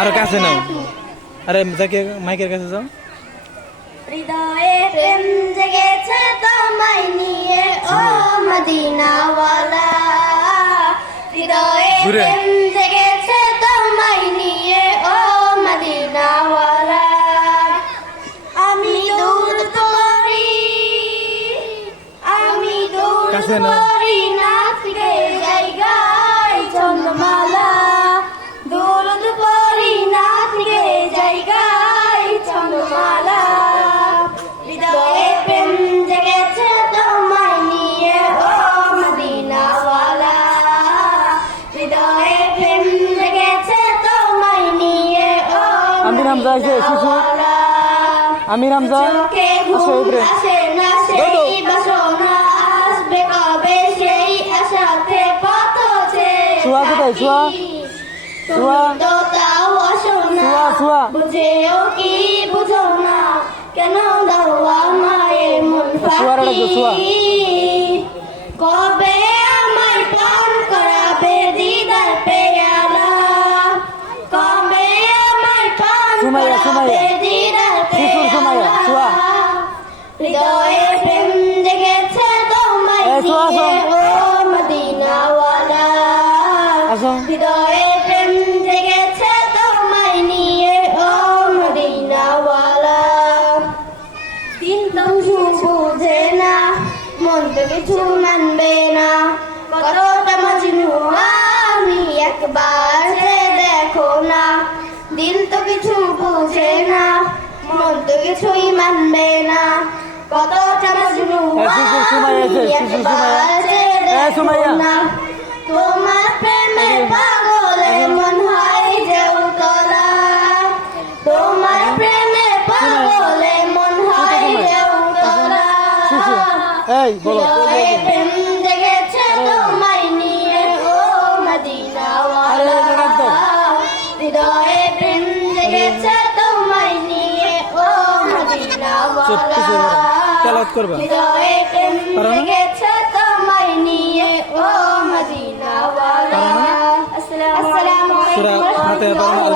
আরো কাছে নাও, আরে যাকে মাইকের কাছে যাও। হৃদয়ে প্রেম জেগেছে তোমায় নিয়ে ও মদিনাওয়ালা, হৃদয়ে প্রেম জেগেছে তোমায় নিয়ে ও মদিনাওয়ালা। আমি দৌড় করি, আমি দৌড় করি নাচকে জায়গায় চন্দ্রমালা, দৌড় করি নাচকে জায়গায় চন্দ্রমালা। হৃদয়ে প্রেম জেগেছে তোমায় নিয়ে ও মদিনাওয়ালা, হৃদয়ে প্রেম জেগেছে তোমায় নিয়ে ও মদিনাওয়ালা। আমির হামজা চোখে ঘুম আসে না সেই বাসনা আসবে কবে সেই আশাতে পথে ছোঁয়া কোথায় ছোঁয়া ছোঁয়া তো তাও আসো না বুঝেও কি বুঝো না কেন দাও আমায় মন ফাঁকি, কবে আমায় পান করাবে দিদার পেয়ালা, কবে আমায় পান করাবে দিদার পেয়ালা। হৃদয়ে প্রেম জেগেছে তোমায় নিয়ে ও মদিনাওয়ালা, হৃদয়ে প্রেম জেগেছে তোমায় নিয়ে ও মদিনাওয়ালা। দিল তো কিছু বুঝে না, মন তো কিছু মানবে না, কতটা মজনু আমি একবার যে দেখো না। দিল তো কিছু বুঝে না, মন তো কিছুই মানবে না, কতটা মজনু আমি একবার যে দেখো না। তোমার প্রেমে পাগলে মন হয় যে উতলা, তোমার প্রেমে পাগলে মন হয় যে উতলা। হৃদয়ে প্রেম জেগেছে তোমায় নিয়ে ও মদিনাওয়ালা, হৃদয়ে প্রেম জেগেছে তোমায় নিয়ে ও মদিনাওয়ালা, হৃদয়ে প্রেম জেগেছে তোমায় নিয়ে ও মদিনাওয়ালা। আসসালামু আলাইকুম ওয়া রাহমাতুল্লাহ।